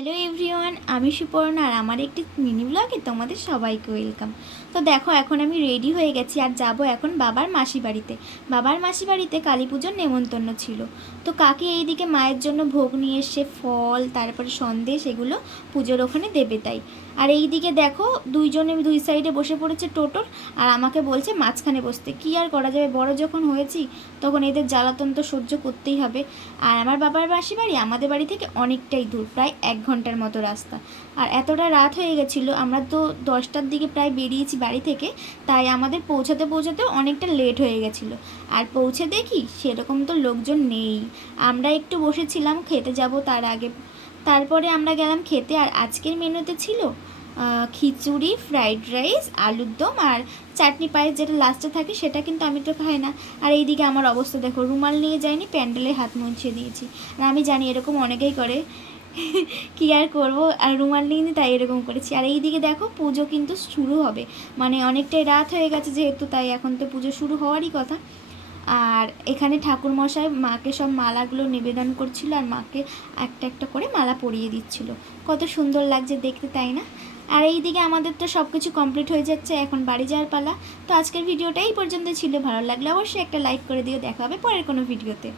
Hello everyone, আমি সুপর্ণা আর আমার একটি মিনি ব্লগে তোমাদের সবাইকে ওয়েলকাম। তো দেখো, এখন আমি রেডি হয়ে গেছি আর যাব এখন বাবার মাসি বাড়িতে। বাবার মাসি বাড়িতে কালী পুজোর নেমন্তন্ন ছিল। তো কাকি এইদিকে মায়ের জন্য ভোগ নিয়ে এসে ফল, তারপরে সন্দেশ, এগুলো পুজোর ওখানে দেবে তাই। আর এইদিকে দেখো, দুইজনে দুই সাইডে বসে পড়েছে টোটোর, আর আমাকে বলছে মাঝখানে বসতে। কী আর করা যাবে, বড় যখন হয়েছি তখন এদের জ্বালাতন তো সহ্য করতেই হবে। আর আমার বাবার মাসি বাড়ি আমাদের বাড়ি থেকে অনেকটাই দূর, প্রায় 1 ঘন্টার মতো রাস্তা। আর এতটা রাত হয়ে গেছিলো, আমরা তো 10টার দিকে প্রায় বেরিয়েছি বাড়ি থেকে, তাই আমাদের পৌঁছাতে অনেকটা লেট হয়ে গেছিলো। আর পৌঁছে দেখি সেরকম তো লোকজন নেই। আমরা একটু বসেছিলাম খেতে যাব তার আগে, তারপরে আমরা গেলাম খেতে। আর আজকের মেনুতে ছিল খিচুড়ি, ফ্রাইড রাইস, আলুর দম আর চাটনি পায়েস, যেটা লাস্টে থাকে সেটা কিন্তু আমি তো খাই না। আর এইদিকে আমার অবস্থা দেখো, রুমাল নিয়ে যাইনি, প্যান্ডেলে হাত মুছিয়ে দিয়েছি। আর আমি জানি এরকম অনেকেই করে, কী আর করবো, আর রুমাল নিয়ে নি তাই এরকম করেছি। আর এইদিকে দেখো, পুজো কিন্তু শুরু হবে, মানে অনেকটাই রাত হয়ে গেছে যেহেতু, তাই এখন তো পুজো শুরু হওয়ারই কথা। আর এখানে ঠাকুরমশাই মাকে সব মালাগুলো নিবেদন করছিল, আর মাকে একটা একটা করে মালা পরিয়ে দিচ্ছিল। কত সুন্দর লাগছে দেখতে, তাই না? আর এইদিকে আমাদের তো সব কিছু কমপ্লিট হয়ে যাচ্ছে, এখন বাড়ি যাওয়ার পালা। তো আজকের ভিডিওটা এই পর্যন্ত ছিল। ভালো লাগলে অবশ্যই একটা লাইক করে দিও। দেখা হবে পরের কোনো ভিডিওতে।